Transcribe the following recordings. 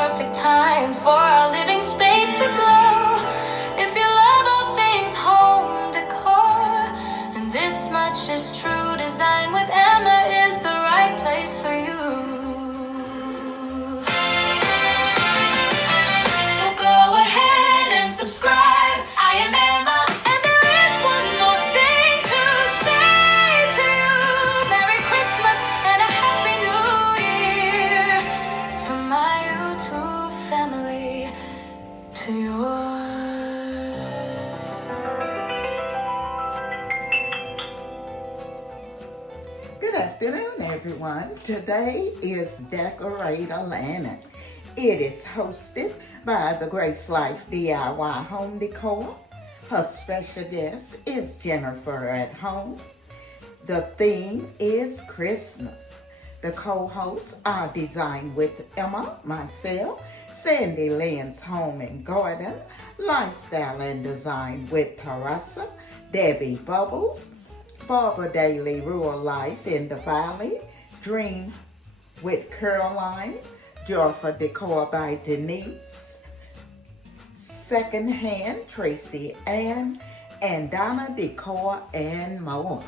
perfect time for our living space to glow. If you love all things home decor, and this much is true, design with Emma is the right place for you. So go ahead and subscribe. I am Emma. And there is one more thing to say to you. Merry Christmas and a Happy New Year. From my YouTube family to yours. Good afternoon, everyone. Today is Decorate a Lantern. It is hosted by the Grace Life DIY Home Decor. Her special guest is Jennifer at Home. The theme is Christmas. The co-hosts are Design with Emma, myself, Sandy Lynn's Home and Garden, Lifestyle and Design with Teresa, Debbie Bubbles, Barbara Daily Rural Life in the Valley, Dream with Caroline, Joyful Decor by Denise, Secondhand Tracy Ann, and Donna Decor and more.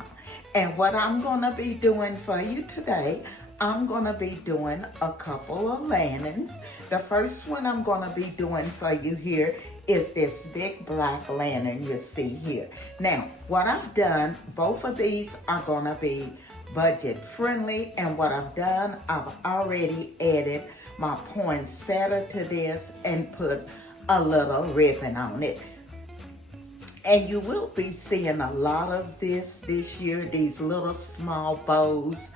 And what I'm going to be doing for you today, I'm going to be doing a couple of lanterns. The first one I'm going to be doing for you here is this big black lantern you see here. Now, what I've done, both of these are going to be budget friendly, and what I've done, I've already added my poinsettia to this and put a little ribbon on it. And you will be seeing a lot of this year, these little small bows.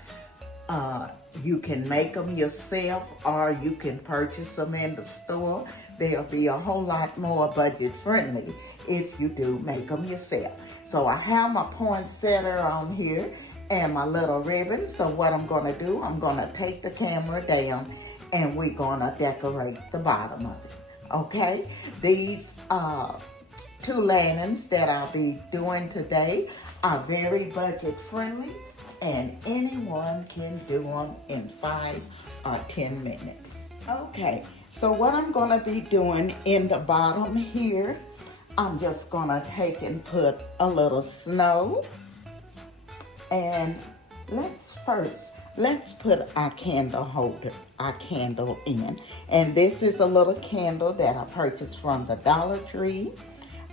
You can make them yourself or you can purchase them in the store. They'll be a whole lot more budget friendly if you do make them yourself. So I have my poinsettia on here and my little ribbon. So what I'm gonna do, I'm gonna take the camera down and we're gonna decorate the bottom of it, okay? These two lanterns that I'll be doing today are very budget friendly, and anyone can do them in 5 or 10 minutes. Okay, so what I'm gonna be doing in the bottom here, I'm just gonna take and put a little snow. And let's put our candle holder, our candle in. And this is a little candle that I purchased from the Dollar Tree.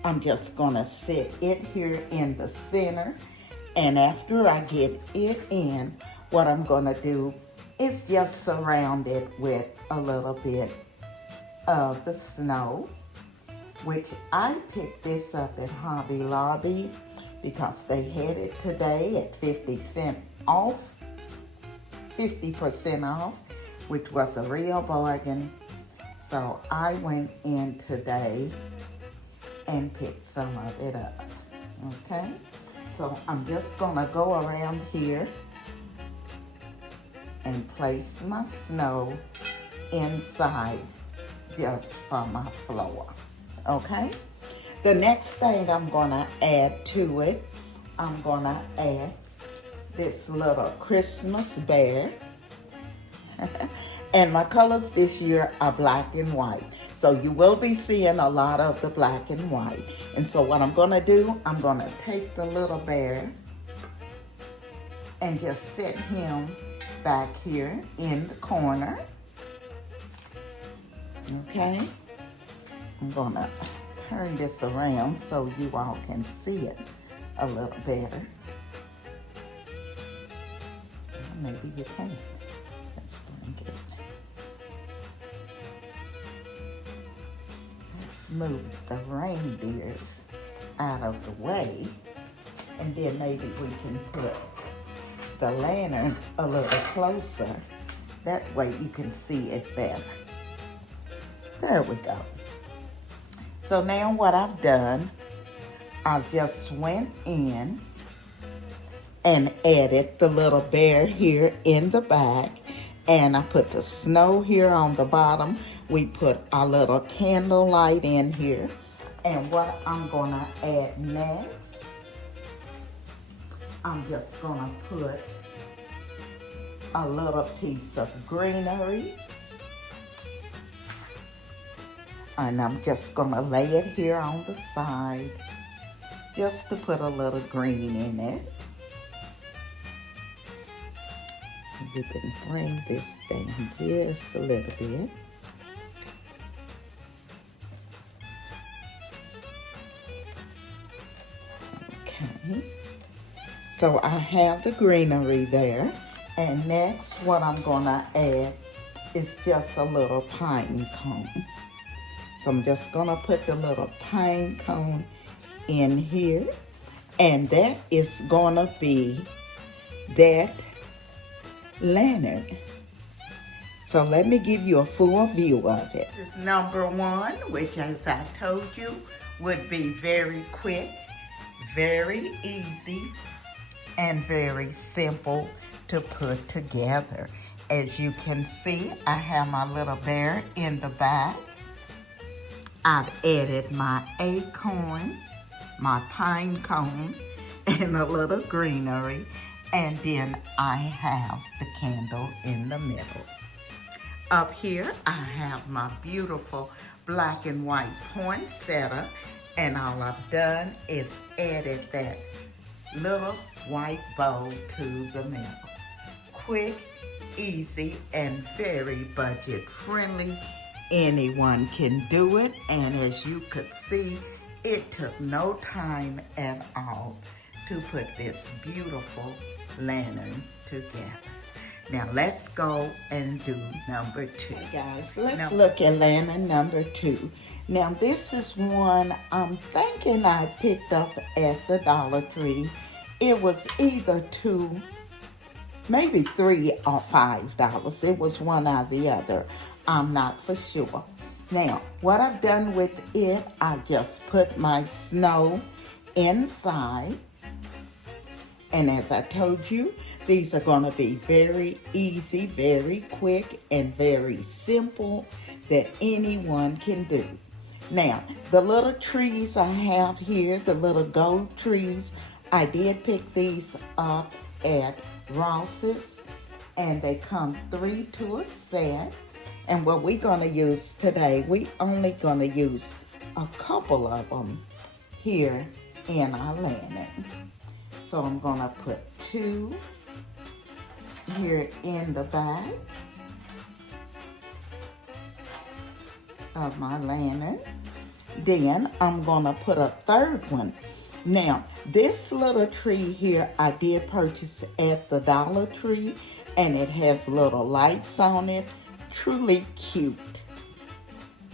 I'm just gonna sit it here in the center. And after I get it in, what I'm gonna do is just surround it with a little bit of the snow, which I picked this up at Hobby Lobby because they had it today at 50% off, which was a real bargain. So I went in today and picked some of it up, okay? So I'm just gonna go around here and place my snow inside just for my floor, okay? The next thing I'm gonna add to it, I'm gonna add this little Christmas bear. And my colors this year are black and white. So you will be seeing a lot of the black and white. And so what I'm gonna do, I'm gonna take the little bear and just set him back here in the corner. Okay? I'm gonna turn this around so you all can see it a little better. Maybe you can. Let's bring it. Let's move the reindeers out of the way, and then maybe we can put the lantern a little closer. That way you can see it better. There we go. So now what I've done, I've just went in and added the little bear here in the back, and I put the snow here on the bottom. We put our little candle light in here, and what I'm gonna add next, I'm just gonna put a little piece of greenery And I'm just gonna lay it here on the side just to put a little green in it. You can bring this down just a little bit. Okay. So I have the greenery there. And next what I'm gonna add is just a little pine cone. So I'm just gonna put the little pine cone in here. And that is gonna be that lantern. So let me give you a full view of it. This is number one, which as I told you, would be very quick, very easy, and very simple to put together. As you can see, I have my little bear in the back. I've added my acorn, my pine cone, and a little greenery. And then I have the candle in the middle. Up here, I have my beautiful black and white poinsettia. And all I've done is added that little white bow to the middle. Quick, easy, and very budget friendly. Anyone can do it, and as you could see, it took no time at all to put this beautiful lantern together. Now let's go and do number two. Guys, let's look at lantern number two. Now this is one I'm thinking I picked up at the Dollar Tree. It was either $2, maybe $3 or $5. It was one or the other. I'm not for sure. Now, what I've done with it, I just put my snow inside. And as I told you, these are gonna be very easy, very quick, and very simple that anyone can do. Now, the little trees I have here, the little gold trees, I did pick these up at Ross's, and they come 3 to a set. And what we're gonna use today, we only gonna use a couple of them here in our lantern. So I'm gonna put 2 here in the back of my lantern. Then I'm gonna put a third one. Now, this little tree here I did purchase at the Dollar Tree, and it has little lights on it. Truly cute,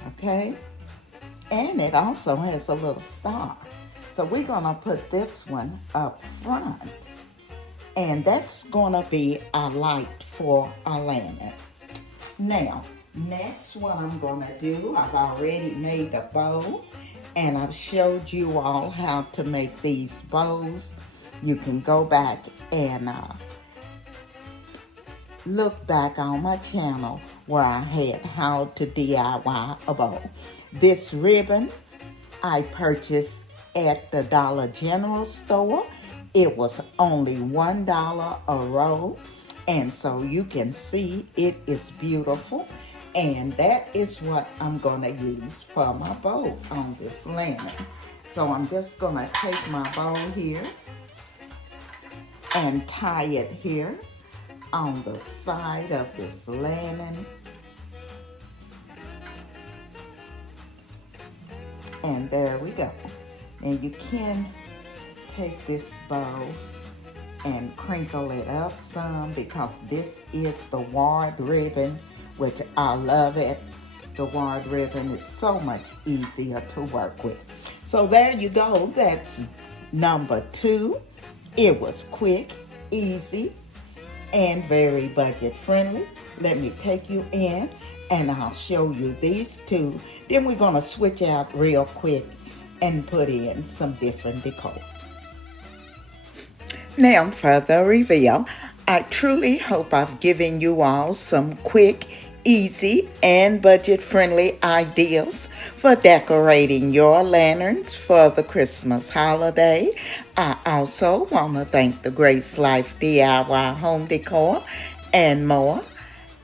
okay? And it also has a little star. So we're gonna put this one up front, and that's gonna be our light for our lantern. Now, next what I'm gonna do, I've already made a bow, and I've showed you all how to make these bows. You can go back and look back on my channel where I had how to DIY a bow. This ribbon I purchased at the Dollar General store. It was only $1 a roll, and so you can see it is beautiful. And that is what I'm gonna use for my bow on this lantern. So I'm just gonna take my bow here and tie it here on the side of this lantern. And there we go. And you can take this bow and crinkle it up some, because this is the ward ribbon, which I love it. The ward ribbon is so much easier to work with. So there you go. That's number 2. It was quick, easy, and very budget friendly. Let me take you in and I'll show you these 2. Then we're gonna switch out real quick and put in some different decor. Now for the reveal, I truly hope I've given you all some quick, easy, and budget-friendly ideas for decorating your lanterns for the Christmas holiday. I also want to thank the Grace Life DIY Home Decor and more.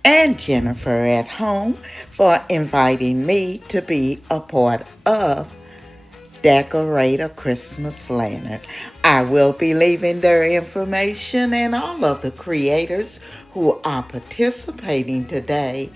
and Jennifer at home for inviting me to be a part of Decorate a Christmas Lantern. I will be leaving their information and all of the creators who are participating today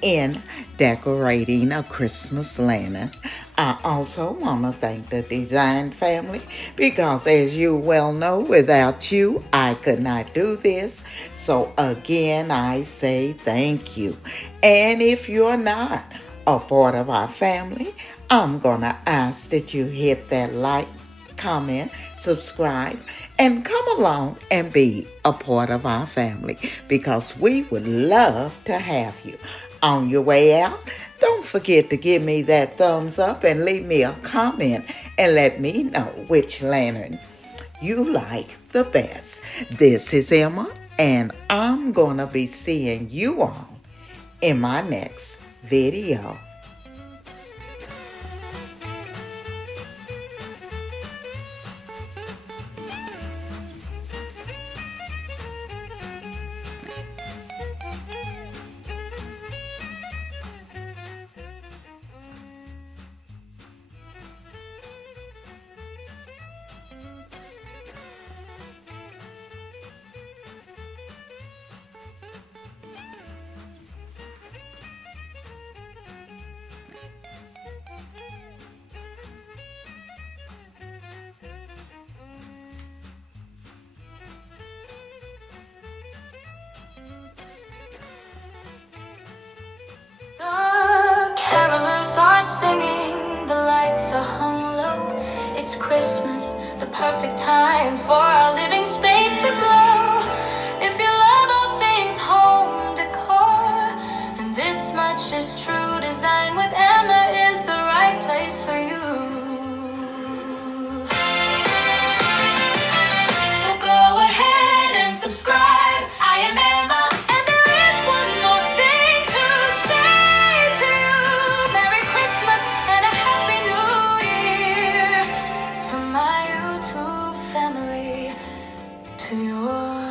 in decorating a Christmas lantern. I also want to thank the design family because, as you well know, without you, I could not do this. So, again, I say thank you. And if you're not a part of our family, I'm going to ask that you hit that like, comment, subscribe, and come along and be a part of our family because we would love to have you. On your way out, don't forget to give me that thumbs up and leave me a comment and let me know which lantern you like the best. This is Emma, and I'm going to be seeing you all in my next video. The carolers are singing, the lights are hung low. It's Christmas, the perfect time for our living space to glow. If you love all things home decor, and this much is true, design with Emma is the right place for you. So go ahead and subscribe. I am Emma, and there is one more thing to say to you. Merry Christmas and a Happy New Year from my YouTube family to yours.